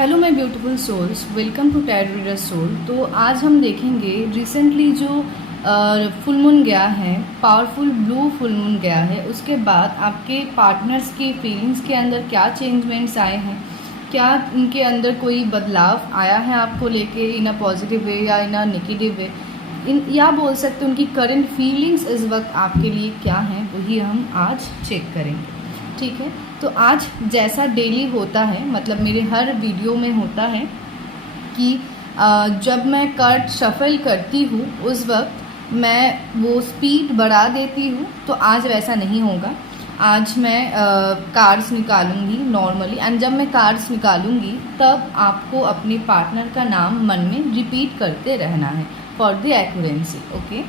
Hello my beautiful souls, welcome to टैड reader soul. तो आज हम देखेंगे रिसेंटली जो फुल मून गया है, पावरफुल ब्लू फुल मून गया है, उसके बाद आपके पार्टनर्स की फीलिंग्स के अंदर क्या चेंजमेंट्स आए हैं, क्या उनके अंदर कोई बदलाव आया है आपको लेके इन अ पॉजिटिव वे या इन अ नेगेटिव वे, या बोल सकते हैं उनकी करंट फीलिंग्स इस वक्त आपके लिए क्या हैं, वही हम आज चेक करेंगे। ठीक है, तो आज जैसा डेली होता है, मतलब मेरे हर वीडियो में होता है कि जब मैं कार्ड शफल करती हूँ उस वक्त मैं वो स्पीड बढ़ा देती हूँ, तो आज वैसा नहीं होगा। आज मैं कार्ड्स निकालूंगी नॉर्मली, एंड जब मैं कार्ड्स निकालूंगी तब आपको अपने पार्टनर का नाम मन में रिपीट करते रहना है फॉर द एक्यूरेंसी। ओके,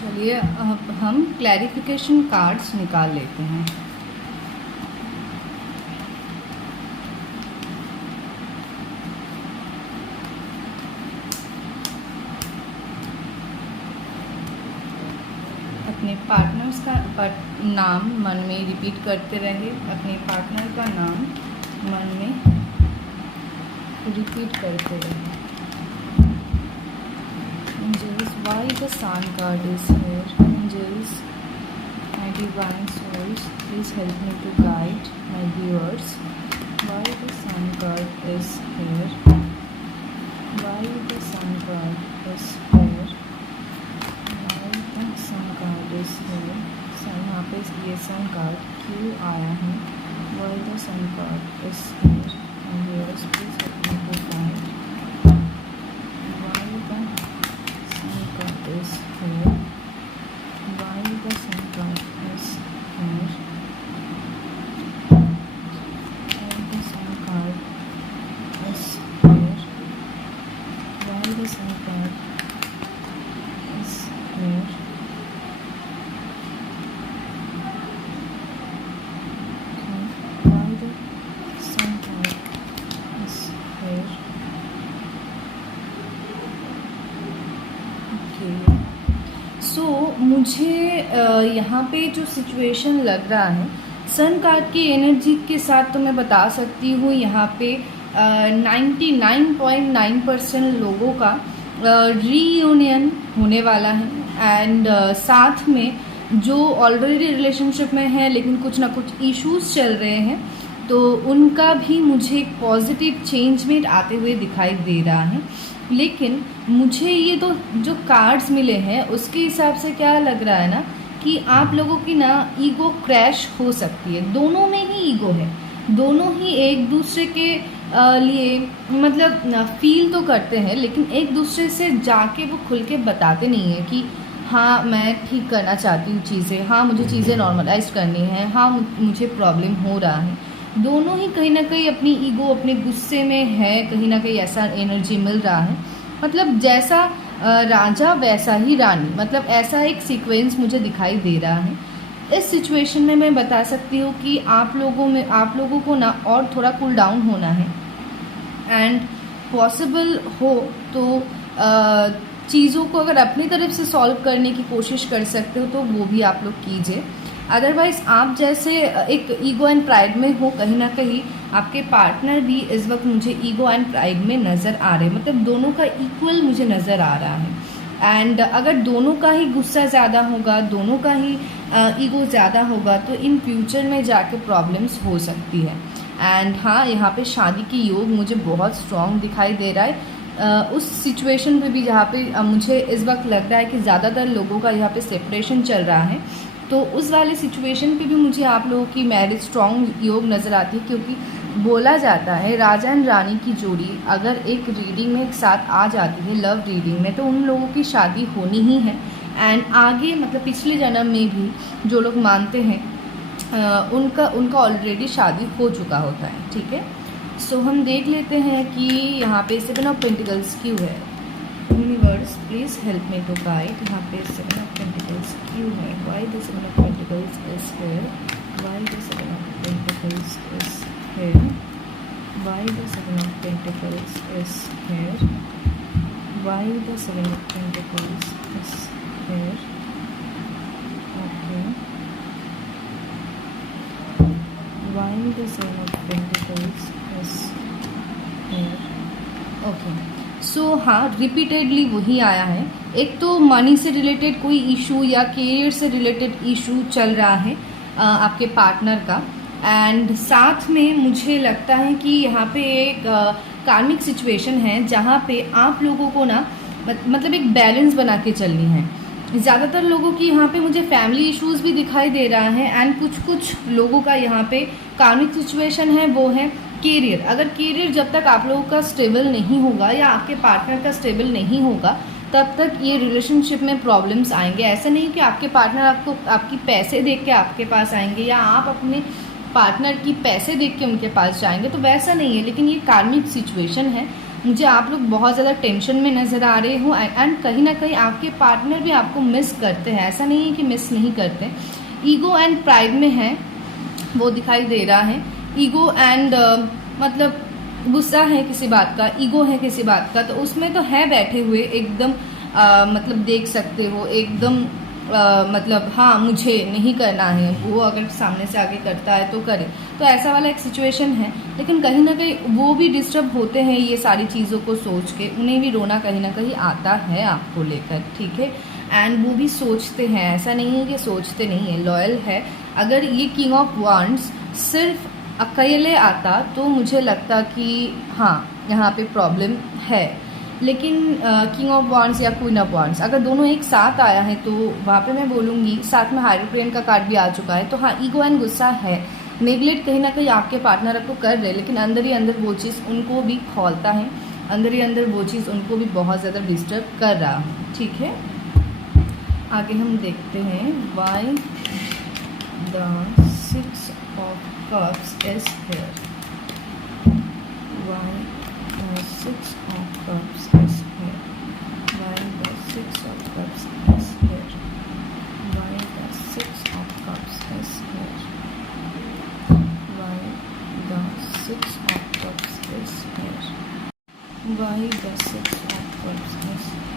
चलिए अब हम क्लैरिफिकेशन कार्ड्स निकाल लेते हैं। अपने पार्टनर्स का नाम मन में रिपीट करते रहे, अपने पार्टनर का नाम मन में रिपीट करते रहे। Angels, why the sun card is here? Angels, my divine souls, please help me to guide my viewers. Why the sun card is here? Why the sun card is here? Why the sun card is here? सन, यहाँ पे ये sun card क्यों आया है? Why the sun card is here? And viewers, please help me to guide. Is here. Why the sun card is here? Why the sun card is here? Why the sun card is here? Okay. मुझे यहाँ पे जो situation लग रहा है, sun card की energy के साथ तो मैं बता सकती हूँ यहाँ पे 99.9% लोगों का रीयूनियन होने वाला है। एंड साथ में जो ऑलरेडी रिलेशनशिप में है लेकिन कुछ ना कुछ इश्यूज चल रहे हैं, तो उनका भी मुझे एक पॉजिटिव चेंजमेंट आते हुए दिखाई दे रहा है। लेकिन मुझे ये तो जो कार्ड्स मिले हैं उसके हिसाब से क्या लग रहा है ना, कि आप लोगों की ना ईगो क्रैश हो सकती है। दोनों में ही ईगो है, दोनों ही एक दूसरे के लिए मतलब फील तो करते हैं, लेकिन एक दूसरे से जाके वो खुल के बताते नहीं है कि हाँ मैं ठीक करना चाहती हूँ चीज़ें, हाँ मुझे चीज़ें नॉर्मलाइज करनी है, हाँ मुझे प्रॉब्लम हो रहा है। दोनों ही कहीं ना कहीं अपनी ईगो, अपने गुस्से में है, कहीं ना कहीं ऐसा एनर्जी मिल रहा है। मतलब जैसा राजा वैसा ही रानी, मतलब ऐसा एक सीक्वेंस मुझे दिखाई दे रहा है। इस सिचुएशन में मैं बता सकती हूँ कि आप लोगों को ना और थोड़ा कूल डाउन होना है। एंड पॉसिबल हो तो चीज़ों को अगर अपनी तरफ से सॉल्व करने की कोशिश कर सकते हो तो वो भी आप लोग कीजिए। अदरवाइज़ आप जैसे एक ईगो एंड प्राइड में हो, कहीं ना कहीं आपके पार्टनर भी इस वक्त मुझे ईगो एंड प्राइड में नज़र आ रहे हैं। मतलब दोनों का इक्वल मुझे नज़र आ रहा है। एंड अगर दोनों का ही गुस्सा ज़्यादा होगा, दोनों का ही ईगो ज़्यादा होगा, तो इन फ्यूचर में जाके प्रॉब्लम्स हो सकती है। एंड हाँ, यहाँ पे शादी की योग मुझे बहुत स्ट्रॉन्ग दिखाई दे रहा है। उस सिचुएशन पे भी जहाँ पे मुझे इस वक्त लग रहा है कि ज़्यादातर लोगों का यहाँ पे सेपरेशन चल रहा है, तो उस वाले सिचुएशन पे भी मुझे आप लोगों की मैरिज स्ट्रॉन्ग योग नज़र आती है। क्योंकि बोला जाता है राजा एंड रानी की जोड़ी अगर एक रीडिंग में एक साथ आ जाती है, लव रीडिंग में, तो उन लोगों की शादी होनी ही है। एंड आगे मतलब पिछले जन्म में भी जो लोग मानते हैं उनका ऑलरेडी शादी हो चुका होता है। ठीक है, सो हम देख लेते हैं कि यहाँ पे 7 ऑफ पेंटिकल्स क्यों है। Universe please help me to guide. यहाँ पे 7 ऑफ पेंटिकल्स क्यों है? Why the 7 of pentacles is here? Why the 7 of pentacles is here? Why the 7 of pentacles is here? Why the 7 of pentacles is here? Okay, why the 7 of pentacles is here? Okay, so हाँ, repeatedly वही आया है। एक तो money से related कोई issue या career से रिलेटेड इशू चल रहा है आपके पार्टनर का। एंड साथ में मुझे लगता है कि यहाँ पे एक कार्मिक सिचुएशन है जहाँ पे आप लोगों को ना मतलब एक बैलेंस बना के चलनी है। ज़्यादातर लोगों की यहाँ पे मुझे फैमिली इश्यूज भी दिखाई दे रहा है। एंड कुछ लोगों का यहाँ पे कार्मिक सिचुएशन है, वो है करियर। अगर करियर जब तक आप लोगों का स्टेबल नहीं होगा या आपके पार्टनर का स्टेबल नहीं होगा, तब तक ये रिलेशनशिप में प्रॉब्लम्स आएंगे। ऐसा नहीं कि आपके पार्टनर आपकी पैसे देख के आपके पास आएंगे या आप अपने पार्टनर की पैसे देख के उनके पास जाएंगे, तो वैसा नहीं है। लेकिन ये कार्मिक सिचुएशन है। मुझे आप लोग बहुत ज़्यादा टेंशन में नज़र आ रहे हो। एंड कहीं ना कहीं आपके पार्टनर भी आपको मिस करते हैं, ऐसा नहीं है कि मिस नहीं करते। ईगो एंड प्राइड में है, वो दिखाई दे रहा है। ईगो एंड मतलब गुस्सा है किसी बात का, ईगो है किसी बात का, तो उसमें तो है बैठे हुए एकदम मतलब देख सकते हो एकदम मतलब हाँ मुझे नहीं करना है, वो अगर सामने से आगे करता है तो करे, तो ऐसा वाला एक सिचुएशन है। लेकिन कहीं ना कहीं वो भी डिस्टर्ब होते हैं ये सारी चीज़ों को सोच के, उन्हें भी रोना कहीं ना कहीं आता है आपको लेकर। ठीक है, एंड वो भी सोचते हैं, ऐसा नहीं है कि सोचते नहीं है, लॉयल है। अगर ये किंग ऑफ वांड्स सिर्फ अकेले आता तो मुझे लगता कि हाँ यहाँ पे प्रॉब्लम है। लेकिन किंग ऑफ वांड्स या क्वीन ऑफ वांड्स अगर दोनों एक साथ आया है तो वहाँ पे मैं बोलूँगी, साथ में हाइड्रोप्लेन का कार्ड भी आ चुका है, तो हाँ ईगो एंड गुस्सा है। नेगलेक्ट कहीं ना कहीं आपके पार्टनर आपको कर रहे, लेकिन अंदर ही अंदर वो चीज़ उनको भी खौलता है, अंदर ही अंदर वो चीज़ उनको भी बहुत ज़्यादा डिस्टर्ब कर रहा है। ठीक है, आगे हम देखते हैं why the 6 of cups is here? Why the 6 of cups is here? Why the 6 of cups is here? Why the 6 of cups is here? Why the 6 of cups is here? Why the 6 of cups is here?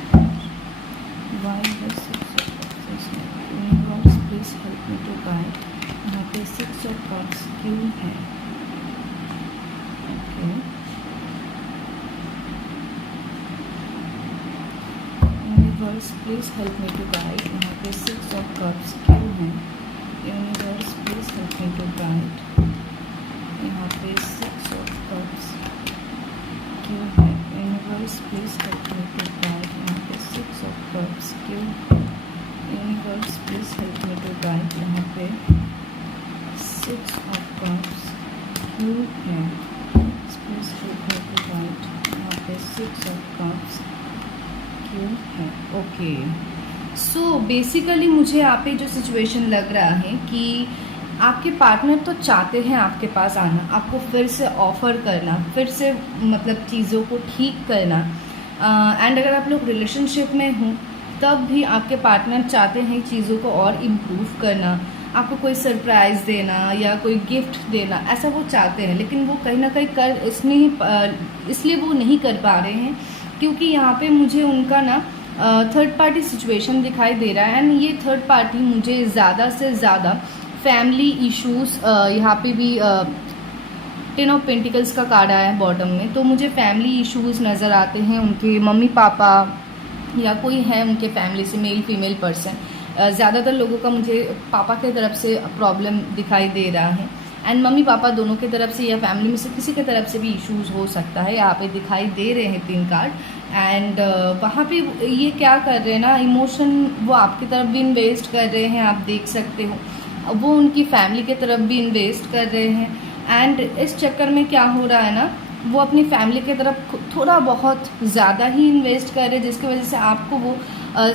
Why the 6 of cups universe please help me to guide. यहाँ पे 6 of cups क्यों है? Okay, universe please help me to guide. यहाँ पे 6 of cups क्यों है? Universe please help me to guide. यहाँ पे 6 ऑफ कप्स क्यों है? Universe please help me to guide. यहाँ पे 6 ऑफ कप्स क्यों है? Universe please help me to guide. यहाँ पे 6 ऑफ कप्स क्यों है? Please help me to guide. यहाँ पे 6 ऑफ कप्स क्यों है? ओके, सो बेसिकली मुझे यहाँ पे जो सिचुएशन लग रहा है कि आपके पार्टनर तो चाहते हैं आपके पास आना, आपको फिर से ऑफ़र करना, फिर से मतलब चीज़ों को ठीक करना। एंड अगर आप लोग रिलेशनशिप में हों तब भी आपके पार्टनर चाहते हैं चीज़ों को और इम्प्रूव करना, आपको कोई सरप्राइज़ देना या कोई गिफ्ट देना, ऐसा वो चाहते हैं। लेकिन वो कहीं ना कहीं इसलिए वो नहीं कर पा रहे हैं क्योंकि यहाँ पे मुझे उनका ना थर्ड पार्टी सिचुएशन दिखाई दे रहा है। एंड ये थर्ड पार्टी मुझे ज़्यादा से ज़्यादा फैमिली इश्यूज़, यहाँ पे भी 10 ऑफ पेंटिकल्स का कार्ड आया है बॉटम में, तो मुझे फैमिली इश्यूज़ नज़र आते हैं। उनके मम्मी पापा या कोई है उनके फैमिली से, मेल फीमेल पर्सन, ज़्यादातर लोगों का मुझे पापा के तरफ से प्रॉब्लम दिखाई दे रहा है। एंड मम्मी पापा दोनों की तरफ से या फैमिली में से किसी की तरफ से भी इश्यूज़ हो सकता है। यहाँ पे दिखाई दे रहे हैं 3 कार्ड। एंड वहाँ पे ये क्या कर रहे हैं ना, इमोशन वो आपकी तरफ भी इन्वेस्ट कर रहे हैं, आप देख सकते हो, वो उनकी फैमिली की तरफ भी इन्वेस्ट कर रहे हैं। एंड इस चक्कर में क्या हो रहा है ना, वो अपनी फैमिली की तरफ थोड़ा बहुत ज़्यादा ही इन्वेस्ट कर रहे हैं, जिसकी वजह से आपको वो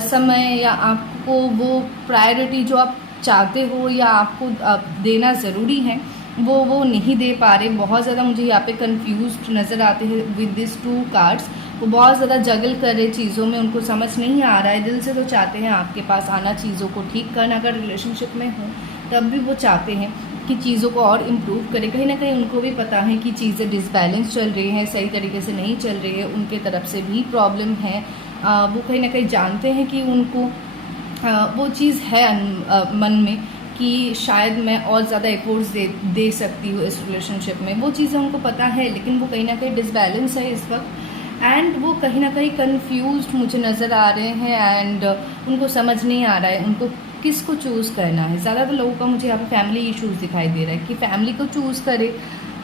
समय या आपको वो प्रायोरिटी जो आप चाहते हो या आपको देना ज़रूरी है वो नहीं दे पा रहे। बहुत ज़्यादा मुझे यहाँ पे कंफ्यूज्ड नज़र आते हैं विद दिस 2 कार्ड्स। वो बहुत ज़्यादा जगल कर रहे चीज़ों में, उनको समझ नहीं आ रहा है। दिल से तो चाहते हैं आपके पास आना, चीज़ों को ठीक करना, अगर रिलेशनशिप में हो तब भी वो चाहते हैं कि चीज़ों को और इम्प्रूव करें। कहीं ना कहीं उनको भी पता है कि चीज़ें डिसबैलेंस चल रही हैं, सही तरीके से नहीं चल रही है, उनके तरफ से भी प्रॉब्लम है। वो कहीं ना कहीं जानते हैं कि उनको वो चीज़ है मन में कि शायद मैं और ज़्यादा एफर्ट्स दे सकती हूँ इस रिलेशनशिप में, वो चीज़ें उनको पता है। लेकिन वो कहीं ना कहीं डिसबैलेंस है इस वक्त। एंड वो कहीं ना कहीं कंफ्यूज्ड मुझे नज़र आ रहे हैं। एंड उनको समझ नहीं आ रहा है उनको किसको चूज़ करना है। ज़्यादातर लोगों का मुझे यहाँ पे फैमिली इश्यूज़ दिखाई दे रहा है कि फैमिली को चूज़ करे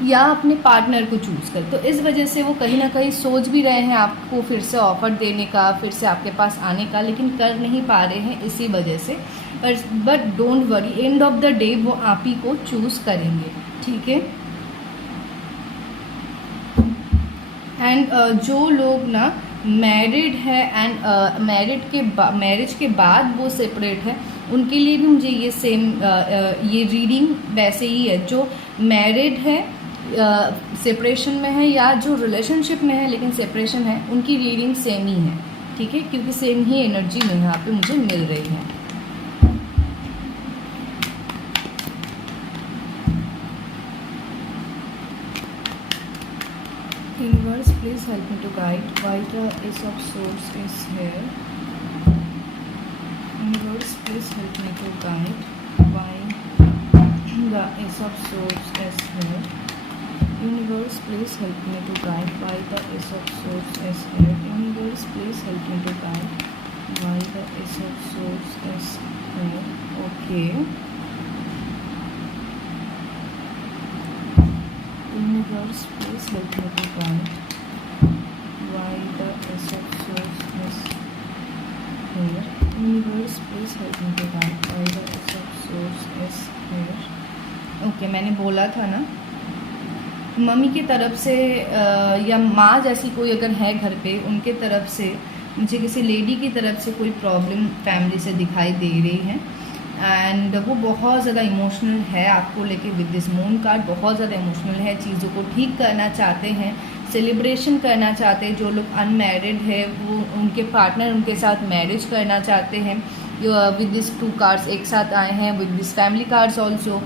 या अपने पार्टनर को चूज़ करे। तो इस वजह से वो कहीं ना कहीं सोच भी रहे हैं आपको फिर से ऑफ़र देने का, फिर से आपके पास आने का, लेकिन कर नहीं पा रहे हैं इसी वजह से। But don't worry, end of the day वो आप ही को चूज़ करेंगे, ठीक है। एंड जो लोग ना मैरिड है एंड मैरिज के बाद वो सेपरेट है, उनके लिए भी मुझे ये सेम ये रीडिंग वैसे ही है। जो मैरिड है, सेपरेशन में है, या जो रिलेशनशिप में है लेकिन सेपरेशन है, उनकी रीडिंग सेम ही है, ठीक है, क्योंकि सेम ही एनर्जी में यहाँ पे मुझे मिल रही है। Universe, please help me to guide why the Ace of Swords is here. Universe, please help me to guide why the Ace of Swords is here. Universe, please help me to guide why the Ace of Swords is here. Universe, please help me to guide why the Ace of Swords is here. Okay. Universe, please help me to guide why the Ace of Swords is here. Universe, please help me to guide why the Ace of Swords is here. Okay, मैंने बोला था ना, mummy की तरफ से या माँ जैसी कोई अगर है घर पे, उनके तरफ से मुझे किसी लेडी की तरफ से कोई प्रॉब्लम फैमिली से दिखाई दे रही है। एंड वो बहुत ज़्यादा इमोशनल है आपको लेके विद दिस मून कार्ड, बहुत ज़्यादा इमोशनल है, चीज़ों को ठीक करना चाहते हैं, सेलिब्रेशन करना चाहते हैं। जो लोग अनमैरिड है वो उनके पार्टनर उनके साथ मैरिज करना चाहते हैं। विद दिस 2 कार्ड्स एक साथ आए हैं, with this family cards also.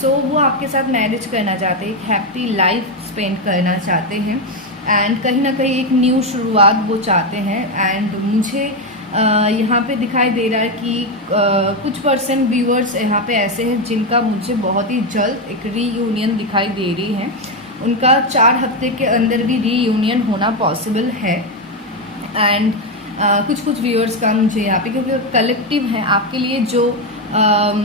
So वो आपके साथ मैरिज करना चाहते हैं, एक हैप्पी लाइफ स्पेंड करना चाहते हैं। एंड कहीं ना कहीं एक न्यू शुरुआत वो चाहते हैं। एंड मुझे यहाँ पे दिखाई दे रहा है कि कुछ पर्सन व्यूअर्स यहाँ पे ऐसे हैं जिनका मुझे बहुत ही जल्द एक रीयूनियन दिखाई दे रही है। उनका 4 हफ्ते के अंदर भी रीयूनियन होना पॉसिबल है। एंड कुछ व्यूअर्स का मुझे यहाँ पे, क्योंकि कलेक्टिव है आपके लिए, जो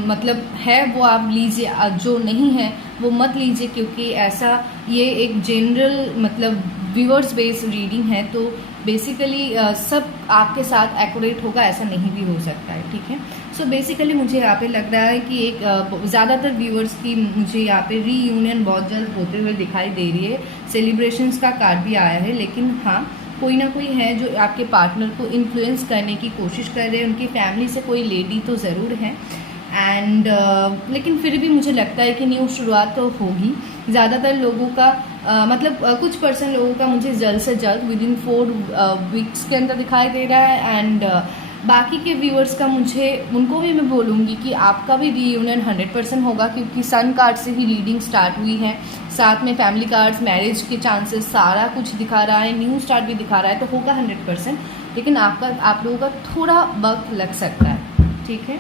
मतलब है वो आप लीजिए, जो नहीं है वो मत लीजिए, क्योंकि ऐसा ये एक जनरल मतलब व्यूअर्स बेस्ड रीडिंग है। तो बेसिकली सब आपके साथ एक्यूरेट होगा ऐसा नहीं भी हो सकता है, ठीक है। सो बेसिकली मुझे यहाँ पे लग रहा है कि एक ज़्यादातर व्यूअर्स की मुझे यहाँ पे रीयूनियन बहुत जल्द होते हुए दिखाई दे रही है। सेलिब्रेशंस का कार्ड भी आया है, लेकिन हाँ कोई ना कोई है जो आपके पार्टनर को इन्फ्लुएंस करने की कोशिश कर रहे हैं। उनकी फैमिली से कोई लेडी तो ज़रूर है। एंड लेकिन फिर भी मुझे लगता है कि न्यू शुरुआत तो होगी। ज़्यादातर लोगों का मतलब कुछ पर्सन लोगों का मुझे जल्द से जल्द विदिन 4 वीक्स के अंदर दिखाई दे रहा है। एंड बाकी के व्यूअर्स का मुझे उनको भी मैं बोलूँगी कि आपका भी रीयूनियन 100% होगा, क्योंकि सन कार्ड से ही रीडिंग स्टार्ट हुई है, साथ में फैमिली कार्ड्स, मैरिज के चांसेस, सारा कुछ दिखा रहा है, न्यू स्टार्ट भी दिखा रहा है, तो होगा 100%। लेकिन आप लोगों का थोड़ा वक्त लग सकता है, ठीक है।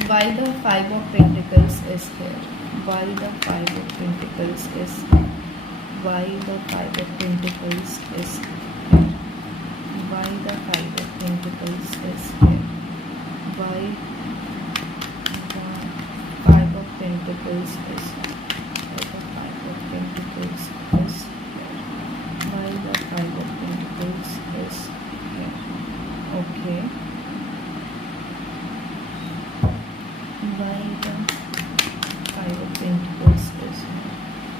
Why the 5 of Pentacles is here? Why the 5 of Pentacles is here? Why the 5 of Pentacles is here? Why the 5 of Pentacles is here? Why the 5 of Pentacles is here? Why the 5 of Pentacles is here? Why the 5 of Pentacles is here? Okay. Why the 5 of Pentacles is here?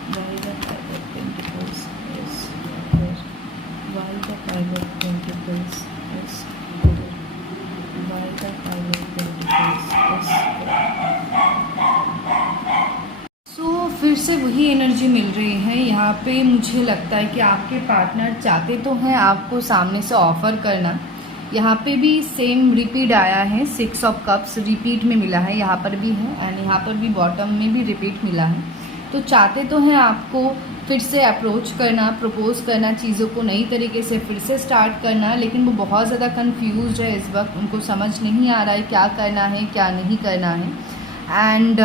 Why the 5 of Pentacles is here? Why the 5 of Pentacles is here? Why the 5 of Pentacles is here? सो फिर से वही energy मिल रही है यहाँ पे। मुझे लगता है कि आपके पार्टनर चाहते तो हैं आपको सामने से ऑफर करना। यहाँ पे भी सेम रिपीट आया है, 6 ऑफ कप्स रिपीट में मिला है, यहाँ पर भी है एंड यहाँ पर भी बॉटम में भी रिपीट मिला है। तो चाहते तो हैं आपको फिर से अप्रोच करना, प्रपोज करना, चीज़ों को नई तरीके से फिर से स्टार्ट करना, लेकिन वो बहुत ज़्यादा कंफ्यूज है इस वक्त। उनको समझ नहीं आ रहा है क्या करना है क्या नहीं करना है। एंड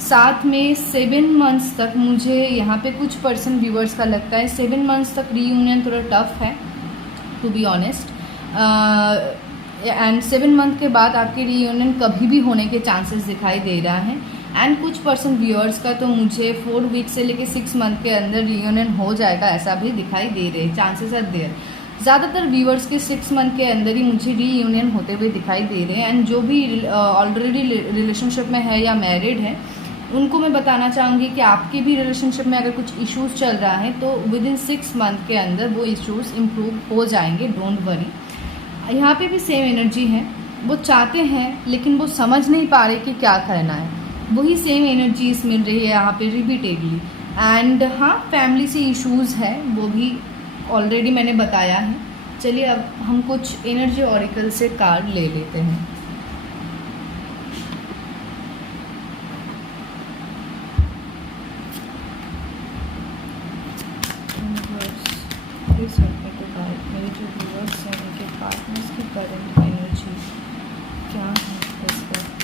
साथ में 7 मंथ्स तक मुझे यहाँ पे कुछ पर्सन व्यूअर्स का लगता है 7 मंथ्स तक रीयूनियन थोड़ा टफ है, to be honest. And 7 month के बाद आपकी रीयूनियन कभी भी होने के चांसेस दिखाई दे रहा है। एंड कुछ पर्सन व्यूअर्स का तो मुझे 4 वीक से लेके 6 मंथ के अंदर रीयूनियन हो जाएगा ऐसा भी दिखाई दे रहे हैं, चांसेस आर देयर। ज़्यादातर व्यूअर्स के 6 मंथ के अंदर ही मुझे रीयूनियन होते हुए दिखाई दे रहे हैं। एंड जो भी ऑलरेडी रिलेशनशिप में है या मैरिड है उनको मैं बताना चाहूँगी कि आपके भी रिलेशनशिप में अगर कुछ इश्यूज़ चल रहा है तो विदिन 6 मंथ के अंदर वो इश्यूज़ इम्प्रूव हो जाएंगे, डोंट वरी। यहाँ पे भी सेम एनर्जी है, वो चाहते हैं लेकिन वो समझ नहीं पा रहे कि क्या करना है। वही सेम एनर्जीज मिल रही है यहाँ पे रिपीटेडली। एंड हाँ फैमिली से इश्यूज़ है, वो भी ऑलरेडी मैंने बताया है। चलिए अब हम कुछ एनर्जी ऑरिकल से कार्ड ले लेते हैं। Please help me to guide मेरे जो व्यूअर्स हैं उनके पार्टनर्स की करंट एनर्जी क्या है इस वक्त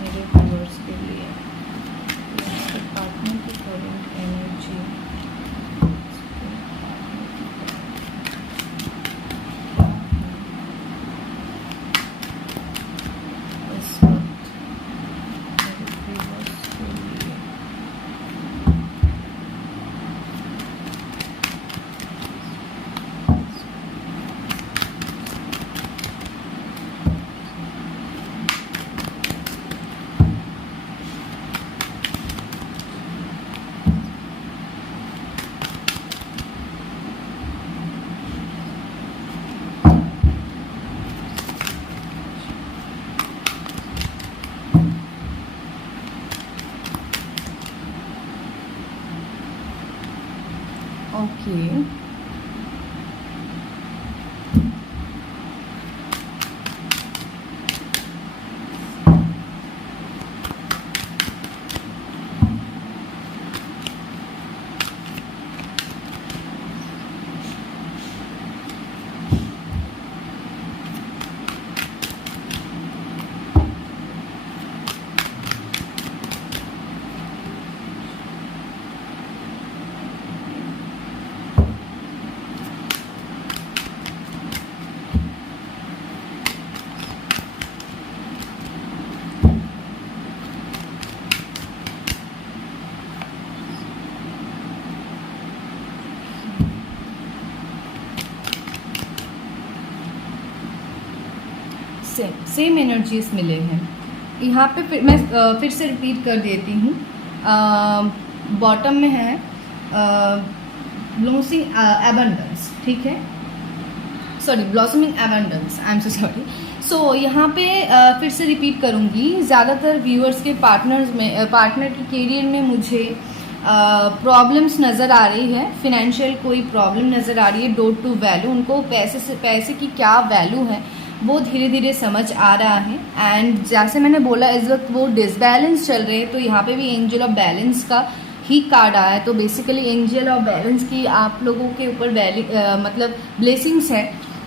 मेरे व्यूअर्स के लिए। उसके पार्टनर की करंट एनर्जी इस वक्त मेरे व्यूअर्स के लिए। Okay. सेम एनर्जीज मिले हैं। यहाँ पे मैं फिर से रिपीट कर देती हूँ। बॉटम में है ब्लॉसमिंग एबंडेंस, ठीक है, sorry blossoming abundance, I am so sorry. So यहाँ पे फिर से रिपीट करूँगी। ज़्यादातर व्यूअर्स के पार्टनर के करियर में मुझे प्रॉब्लम्स नज़र आ रही है, फिनेंशियल कोई प्रॉब्लम नज़र आ रही है, डोट टू वैल्यू, उनको पैसे की क्या वैल्यू है वो धीरे धीरे समझ आ रहा है। एंड जैसे मैंने बोला इस वक्त वो डिसबैलेंस चल रहे हैं, तो यहाँ पे भी एंजल ऑफ बैलेंस का ही कार्ड आया है। तो बेसिकली एंजल ऑफ बैलेंस की आप लोगों के ऊपर मतलब ब्लेसिंग्स है।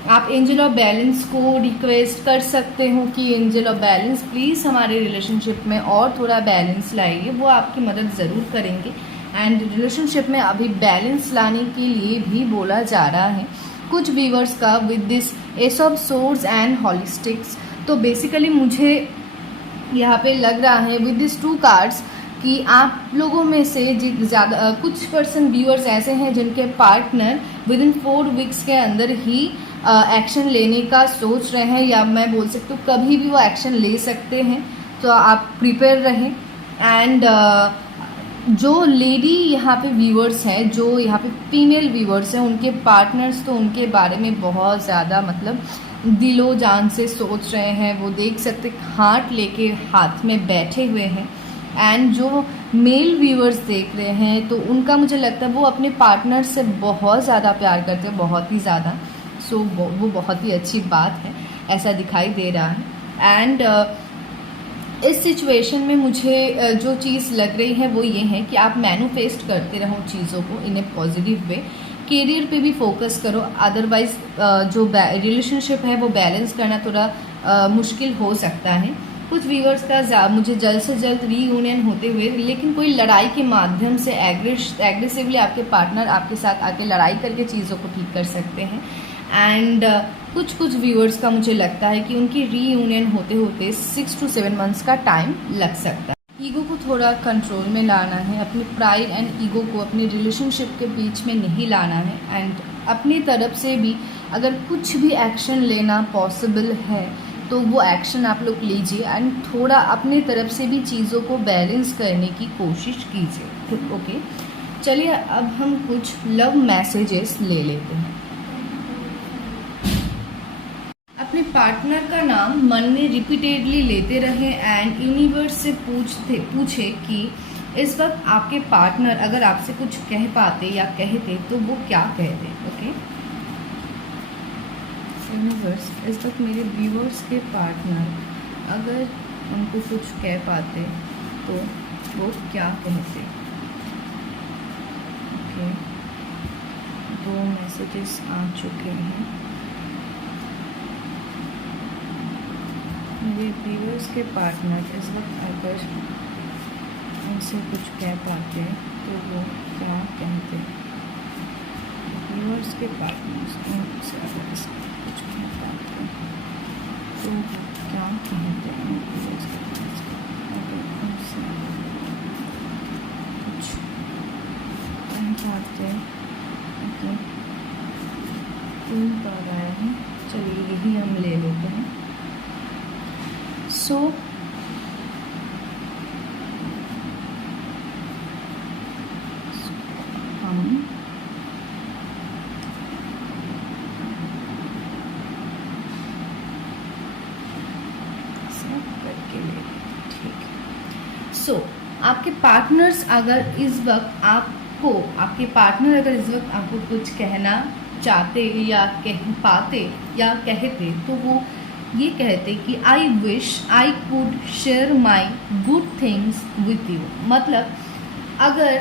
आप एंजल ऑफ बैलेंस को रिक्वेस्ट कर सकते हो कि एंजल ऑफ बैलेंस प्लीज़ हमारे रिलेशनशिप में और थोड़ा बैलेंस लाइए, वो आपकी मदद ज़रूर करेंगे। एंड रिलेशनशिप में अभी बैलेंस लाने के लिए भी बोला जा रहा है कुछ व्यूअर्स का with this ace of swords and holistics. तो बेसिकली मुझे यहाँ पे लग रहा है विद दिस टू कार्ड्स कि आप लोगों में से ज़्यादा कुछ पर्सन व्यूअर्स ऐसे हैं जिनके पार्टनर विद इन 4 वीक्स के अंदर ही एक्शन लेने का सोच रहे हैं, या मैं बोल सकती हूँ कभी भी वो एक्शन ले सकते हैं। तो आप प्रिपेयर रहें। एंड जो लेडी यहाँ पे व्यूअर्स हैं, जो यहाँ पे फीमेल व्यूअर्स हैं, उनके पार्टनर्स तो उनके बारे में बहुत ज़्यादा मतलब दिलो जान से सोच रहे हैं। वो देख सकते हाथ लेके हाथ में बैठे हुए हैं। एंड जो मेल व्यूअर्स देख रहे हैं तो उनका मुझे लगता है वो अपने पार्टनर से बहुत ज़्यादा प्यार करते हैं, बहुत ही ज़्यादा। सो वो बहुत ही अच्छी बात है, ऐसा दिखाई दे रहा है। एंड इस सिचुएशन में मुझे जो चीज़ लग रही है वो ये है कि आप मैनिफेस्ट करते रहो चीज़ों को इन ए पॉजिटिव वे। करियर पे भी फोकस करो, अदरवाइज जो रिलेशनशिप है वो बैलेंस करना थोड़ा मुश्किल हो सकता है। कुछ व्यूअर्स का मुझे जल्द से जल्द रीयूनियन होते हुए, लेकिन कोई लड़ाई के माध्यम से एग्रेसिवली आपके पार्टनर आपके साथ आके लड़ाई करके चीज़ों को ठीक कर सकते हैं। एंड कुछ व्यूअर्स का मुझे लगता है कि उनकी रीयूनियन होते होते 6 to 7 मंथ्स का टाइम लग सकता है। ईगो को थोड़ा कंट्रोल में लाना है, अपनी प्राइड एंड ईगो को अपनी रिलेशनशिप के बीच में नहीं लाना है। एंड अपनी तरफ से भी अगर कुछ भी एक्शन लेना पॉसिबल है तो वो एक्शन आप लोग लीजिए। एंड थोड़ा अपनी तरफ से भी चीज़ों को बैलेंस करने की कोशिश कीजिए। ओके, चलिए अब हम कुछ लव मैसेजेस ले लेते हैं। अपने पार्टनर का नाम मन में रिपीटेडली लेते रहे एंड यूनिवर्स से पूछे कि इस वक्त आपके पार्टनर अगर आपसे कुछ कह पाते या कहते तो वो क्या कहते। ओके, यूनिवर्स इस वक्त मेरे व्यूअर्स के पार्टनर अगर उनको कुछ कह पाते तो वो क्या कहते। ओके, 2 मैसेजेस आ चुके हैं। मेरे व्यूअर्स के पार्टनर इस वक्त अगर उनसे कुछ कह पाते तो वो क्या कहते। व्यूअर्स के पार्टनर्स उनसे अगर कुछ कह पाते तो वो क्या कहते हैं। व्यूअर्स के पार्टनर्स अगर उनसे कुछ कह पाते। ओके, 3 कार्ड आया है, चलिए यही हम ले लेते हैं। सो हम सब करके ले, ठीक है। सो आपके पार्टनर्स अगर इस वक्त आपके पार्टनर अगर इस वक्त आपको कुछ कहना चाहते या कह पाते या कहते तो वो ये कहते कि I wish I could share my good things with you. मतलब अगर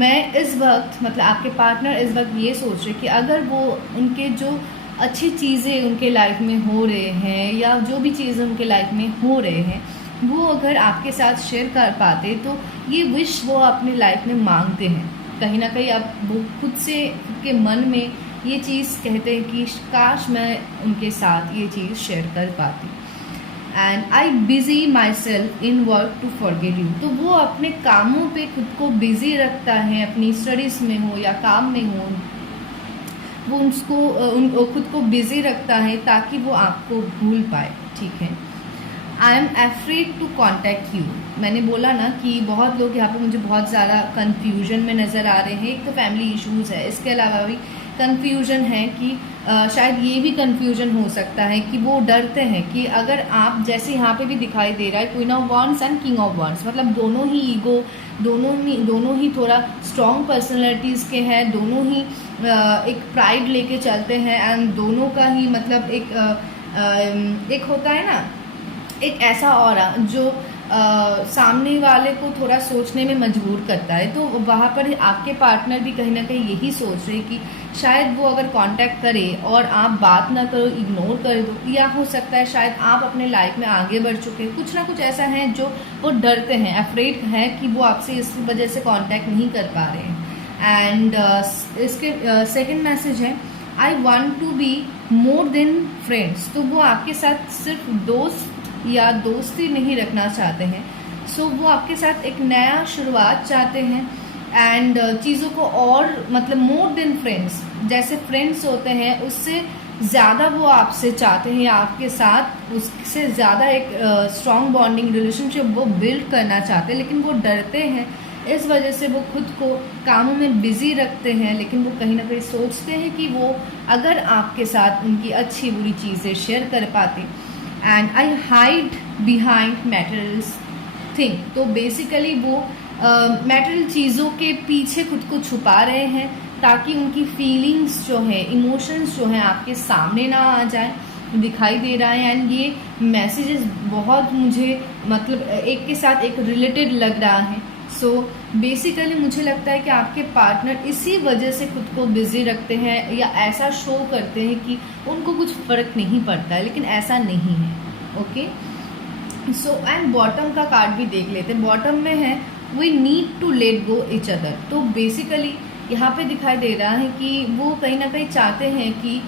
मैं इस वक्त मतलब आपके पार्टनर इस वक्त ये सोच रहे कि अगर वो उनके जो अच्छी चीज़ें उनके लाइफ में हो रहे हैं या जो भी चीज़ें उनके लाइफ में हो रहे हैं वो अगर आपके साथ शेयर कर पाते तो ये विश वो अपनी लाइफ में मांगते हैं। कहीं ना कहीं अब वो खुद से के मन में ये चीज़ कहते हैं कि काश मैं उनके साथ ये चीज़ शेयर कर पाती। And I busy myself in work to forget you. तो वो अपने कामों पे खुद को बिज़ी रखता है, अपनी स्टडीज़ में हो या काम में हो, वो खुद को बिजी रखता है ताकि वो आपको भूल पाए, ठीक है। I am afraid to contact you. मैंने बोला ना कि बहुत लोग यहाँ पे मुझे बहुत ज़्यादा कन्फ्यूजन में नज़र आ रहे हैं। एक तो फैमिली इश्यूज़ है, इसके अलावा भी कन्फ्यूजन है कि शायद ये भी कन्फ्यूजन हो सकता है कि वो डरते हैं कि अगर आप, जैसे यहाँ पे भी दिखाई दे रहा है queen of wands and king of wands, मतलब दोनों ही ईगो, दोनों ही थोड़ा स्ट्रॉन्ग पर्सनैलिटीज़ के हैं, दोनों ही एक प्राइड लेके चलते हैं, एंड दोनों का ही मतलब एक होता है ना, एक ऐसा ऑरा जो सामने वाले को थोड़ा सोचने में मजबूर करता है। तो वहाँ पर आपके पार्टनर भी कहीं ना कहीं यही सोच रहे कि शायद वो अगर कांटेक्ट करे और आप बात ना करो, इग्नोर कर दो, या हो सकता है शायद आप अपने लाइफ में आगे बढ़ चुके हैं, कुछ ना कुछ ऐसा है जो वो डरते हैं, अफ्रेड है कि वो आपसे इस वजह से कांटेक्ट नहीं कर पा रहे हैं। एंड इसके सेकंड मैसेज है, I want to be more than friends. तो वो आपके साथ सिर्फ दोस्त या दोस्ती नहीं रखना चाहते हैं, सो वो आपके साथ एक नया शुरुआत चाहते हैं, एंड चीज़ों को और मतलब मोर देन फ्रेंड्स, जैसे फ्रेंड्स होते हैं उससे ज़्यादा वो आपसे चाहते हैं, या आपके साथ उससे ज़्यादा एक स्ट्रॉन्ग बॉन्डिंग रिलेशनशिप वो बिल्ड करना चाहते हैं, लेकिन वो डरते हैं। इस वजह से वो खुद को कामों में बिजी रखते हैं, लेकिन वो कहीं ना कहीं सोचते हैं कि वो अगर आपके साथ उनकी अच्छी बुरी चीज़ें शेयर कर पाते। And I hide behind materials thing. तो बेसिकली वो मैटेरियल चीज़ों के पीछे खुद को छुपा रहे हैं ताकि उनकी फीलिंग्स जो है, इमोशंस जो हैं आपके सामने ना आ जाए, दिखाई दे रहा है। एंड ये मैसेजेस बहुत मुझे मतलब एक के साथ एक रिलेटेड लग रहा है। सो बेसिकली मुझे लगता है कि आपके पार्टनर इसी वजह से खुद को बिजी रखते हैं या ऐसा शो करते हैं कि उनको कुछ फ़र्क नहीं पड़ता है, लेकिन ऐसा नहीं है। ओके, सो एंड बॉटम का कार्ड भी देख लेते हैं। बॉटम में है we need to let go each other. तो बेसिकली यहाँ पे दिखाई दे रहा है कि वो कहीं ना कहीं चाहते हैं कि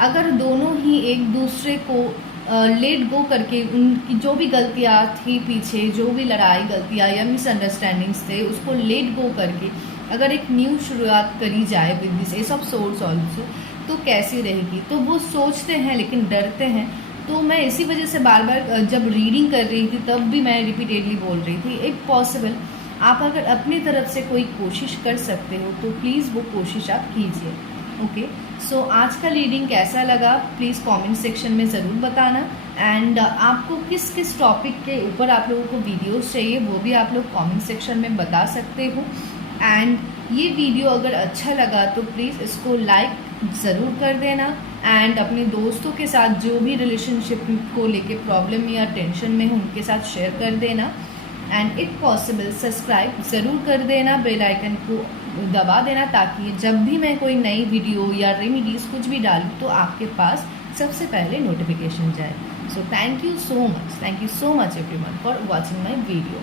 अगर दोनों ही एक दूसरे को लेट गो करके, उनकी जो भी गलतियाँ थी पीछे, जो भी लड़ाई गलतियाँ या मिसअंडरस्टैंडिंग्स थे, उसको लेट गो करके अगर एक न्यू शुरुआत करी जाए with this ace of swords also, तो कैसी रहेगी। तो वो सोचते हैं लेकिन डरते हैं। तो मैं इसी वजह से बार बार जब रीडिंग कर रही थी तब भी मैं रिपीटेडली बोल रही थी, एक पॉसिबल आप अगर अपनी तरफ से कोई कोशिश कर सकते हो तो प्लीज़ वो कोशिश आप कीजिए। ओके, सो आज का रीडिंग कैसा लगा प्लीज़ कमेंट सेक्शन में ज़रूर बताना। एंड आपको किस किस टॉपिक के ऊपर आप लोगों को वीडियोस चाहिए वो भी आप लोग कमेंट सेक्शन में बता सकते हो। एंड ये वीडियो अगर अच्छा लगा तो प्लीज़ इसको लाइक ज़रूर कर देना, एंड अपने दोस्तों के साथ जो भी रिलेशनशिप को लेके प्रॉब्लम या टेंशन में हो उनके साथ शेयर कर देना। एंड इफ पॉसिबल सब्सक्राइब ज़रूर कर देना, बेल आइकन को दबा देना ताकि जब भी मैं कोई नई वीडियो या रेमेडीज़ कुछ भी डालूँ तो आपके पास सबसे पहले नोटिफिकेशन जाए। So thank you so much everyone for watching my video.